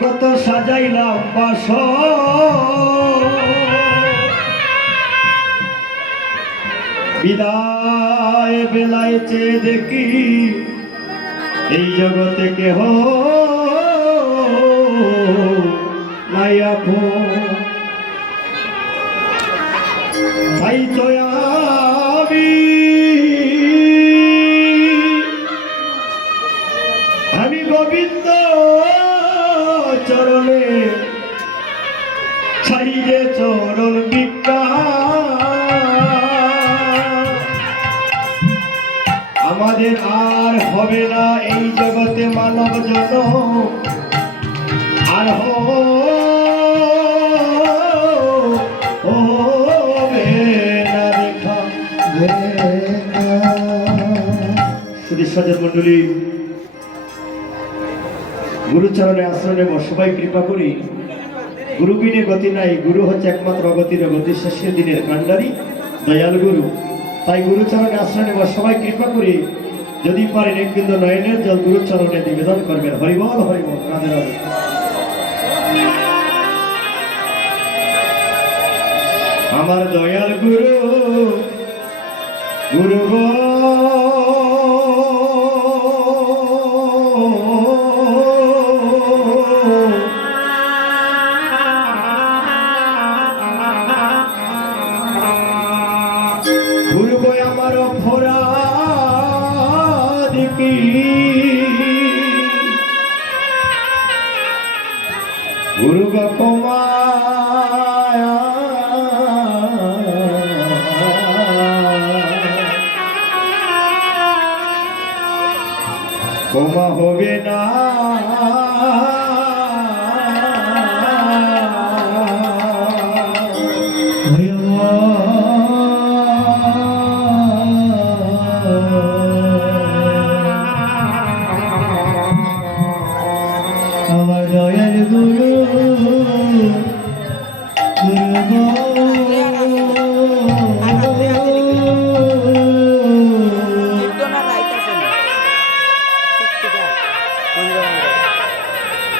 কত সাজাইলাম বাসর বিদায় বেলায় চেয়ে দেখি এই জগতে কেহ নাই আপন তাই তো আমি গোবিন্দ চরণে ছাই যে চরণ বিজ্ঞা আমাদের আর হবে না এই জগতে মানব জন আর হবে না দেখা সুধীর মন্ডলী গুরুচরণে আশ্রয় নেব সবাই কৃপা করি গুরু বিনে গতি নাই গুরু হচ্ছে একমাত্র অগতির গতি শেষের দিনের কান্ডারি দয়াল গুরু তাই গুরুচরণে আশ্রয় নেব সবাই কৃপা করি যদি পারেন এক বিন্দু নয়নের জল গুরুচরণে নিবেদন করবেন হরিবল হরিবল রাধে রাধে আমার দয়াল গুরু গুরু আমার অপরাধ কি গুরু গো ক্ষমা হবে না আমার দয়াল গুরু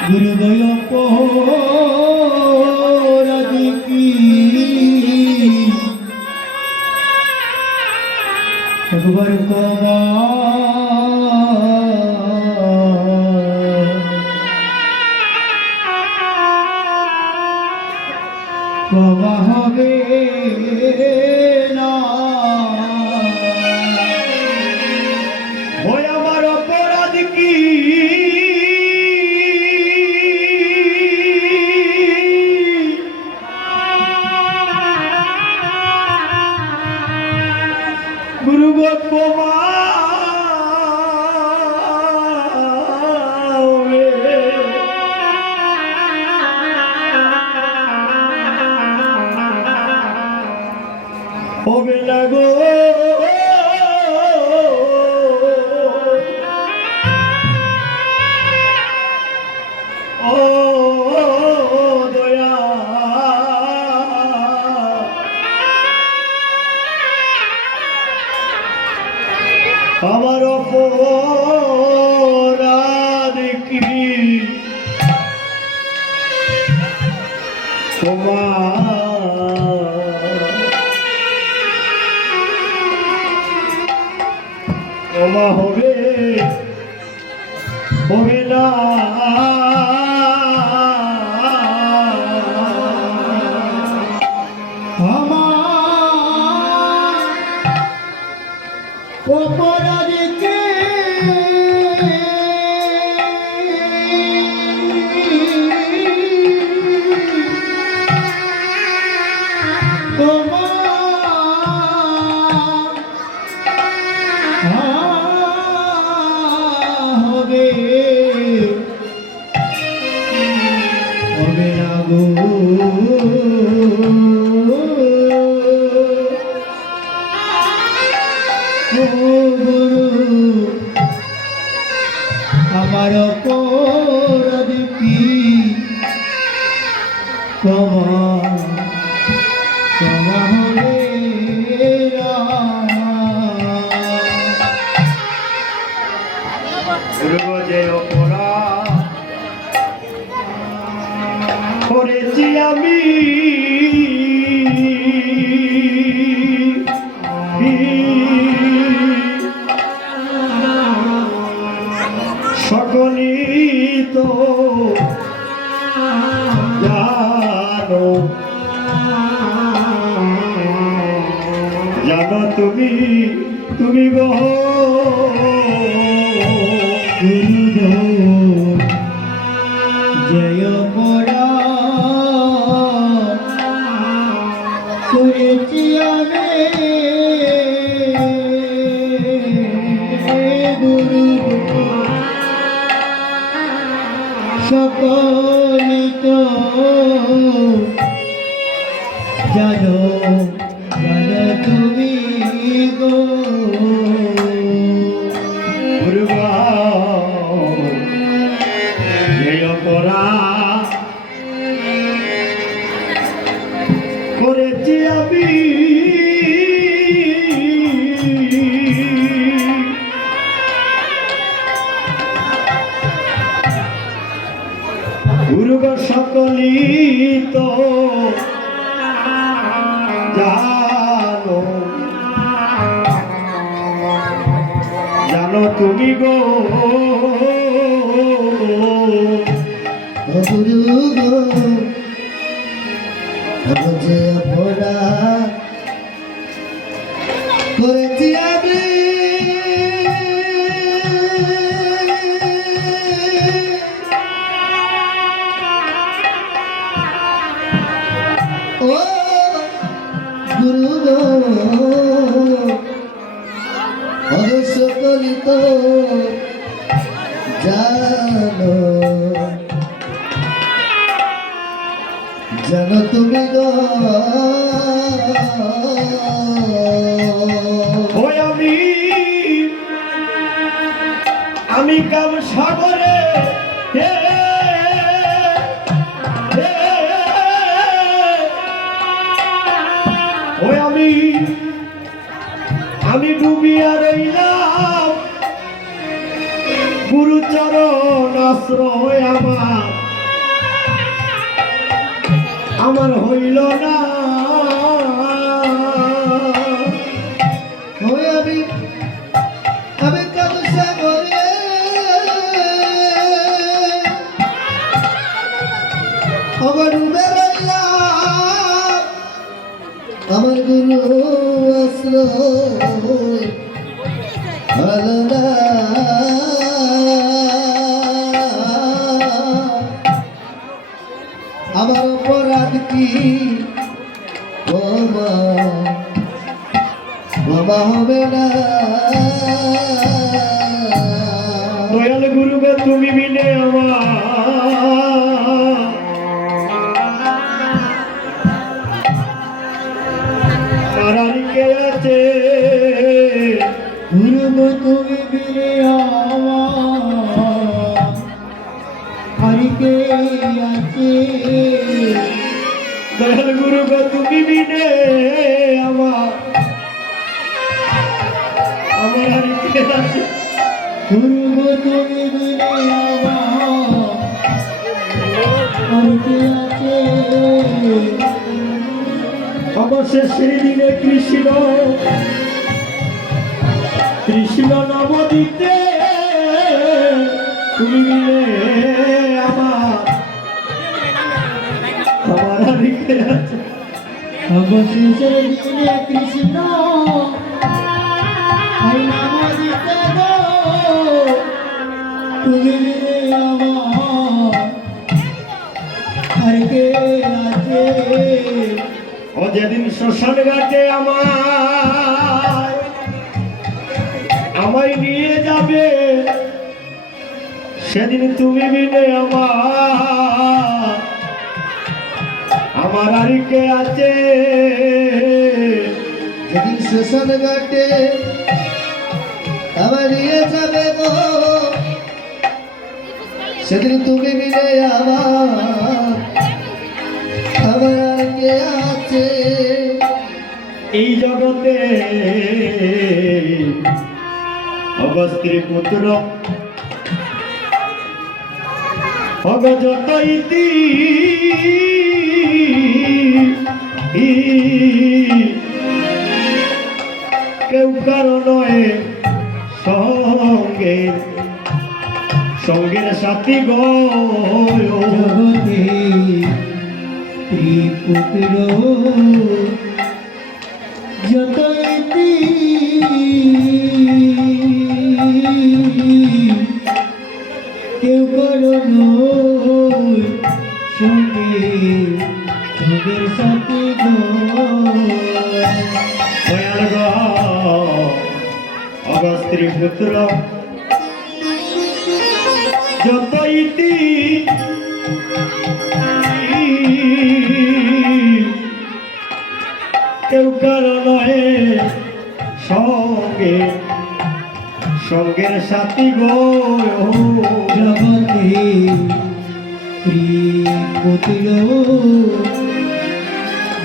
গুরুদয় পরাধি কি একবার ক্ষমা ক্ষমা হবে না ওই আমার অপরাধ কি গুরু গো ক্ষমা হবে না গো ও দয়া আমার অপরাধ কি ক্ষমা ক্ষমা হবে না আমার অপরাধীকে হবে না গো গুরু আমার অপরাধ কি ক্ষমা হবে না যে অপরাধ করেছি আমি সকলেই তো জানো জানো তুমি গো জয় মোরা করেছি আমি গুরু সকলিত জানো জানো তুমি গো করেছি আমি গুরুগ সকলি তো জানো জানো তুমি গো গুরু গো যে ভোলা করেছি আমি ও গুরু গো সকলিত জানো জানো তুমি গো ওই আমি কাম সাগরে ওই আমি ডুবিয়া রইলাম গুরুচরণ আশ্রয় আমার হইল না ওই আমি কাম সাগরে আমার ডুবে রইলাম আমার গুরু আশ্রয় হলো না আমার অপরাধ কি বাবা হবে না দয়াল গুরুবে তুমি বিনে আমার কে আছে গুরু তুমি বিনে আমার কে আছে দয়াল গুরুবে তুমি বিনে আমার কে আছে গুরু তুমি বিনে আমার কে আছে অবশ্যই সেই দিনে কৃষ্ণ নাম দিতে তুমি মিলে আমার কে আছে অবশেষে দিনে কৃষ্ণ নাম দিতে গো তুমি আমার কে আছে ও যেদিন শ্মশান ঘাটে আমায় নিয়ে যাবে সেদিন তুমি বিনে আমার আর কে আছে যেদিন শ্মশান ঘাটে আমার নিয়ে যাবে গো সেদিন তুমি মিলে আমার আর কে আছে এই জগতে অগস্ত্রী পুত্র অগজত ইতি কেউ কারো নয় সঙ্গের সঙ্গের সাথী গো জগতে ত্রিপুত্র যতই কেউ করো সঙ্গে সঙ্গের সাথী গো দয়াল গো অগস্ত্রী পুত্র যত ইতি কেউ কারো নয় সঙ্গে সঙ্গের সাথী গো জগতে ত্রিপুত্র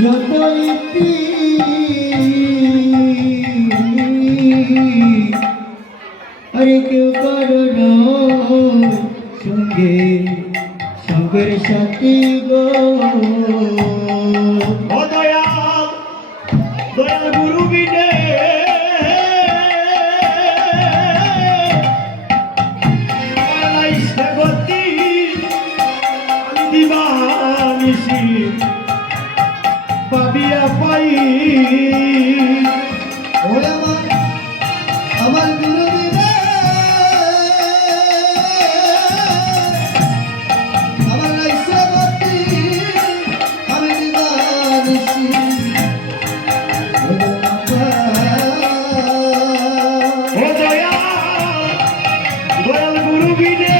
যতই আরে কেউ করো সঙ্গে সঙ্গের সাথী গো ও দয়াল দয়াল গুরু বিনে নাই সে গতি আমি দিবানিসি পাবিয়া পাই ওরে আমার গুরু বিনে আমার লাইসা গতি আমি দিবানিসি ও দয়াল দয়াল গুরু বিনে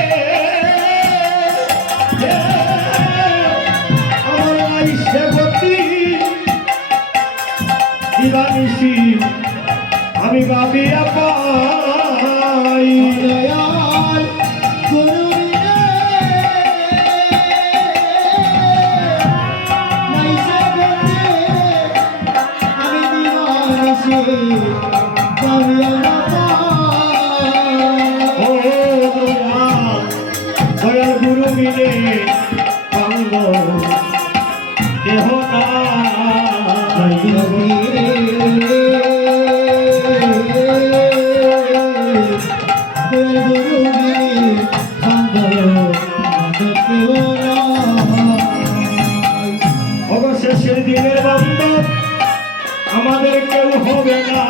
আমার নাই সে গতি দিবানিসি আমি ভাবিয়া পাই দয়াল গুরু বিনে লাইসা গতি আমি দিবানিসি ও দয়াল দয়াল গুরু মিলে পাঙ্গ দেহ অবশেষের দিনের বান্ধব আমাদের কেউ হবে না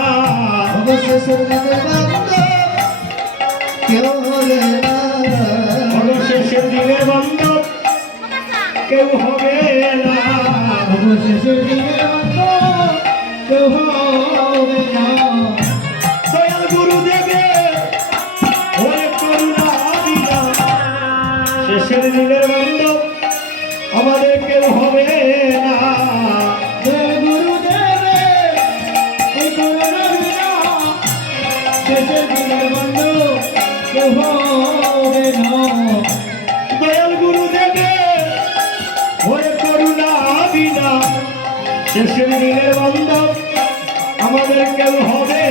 অবশেষের দিনের বান্ধব কেউ হবে না অবশেষের দিনের বান্ধব কেউ হবে না অবশেষের দিনের বান্ধব কেউ হবে না দয়াল গুরু দেবে ওরে করুণা দিনা শেষের দিনের বান্ধব আমাদের কেউ হবে না জয় গুরুদেবে এই করোনা বিনা শেষের দিনের বান্ধব কেউ হবে না দয়াল গুরু দেবে ওরে করুণা বিনা শেষের দিনের বান্ধব আমাদের কেউ হবে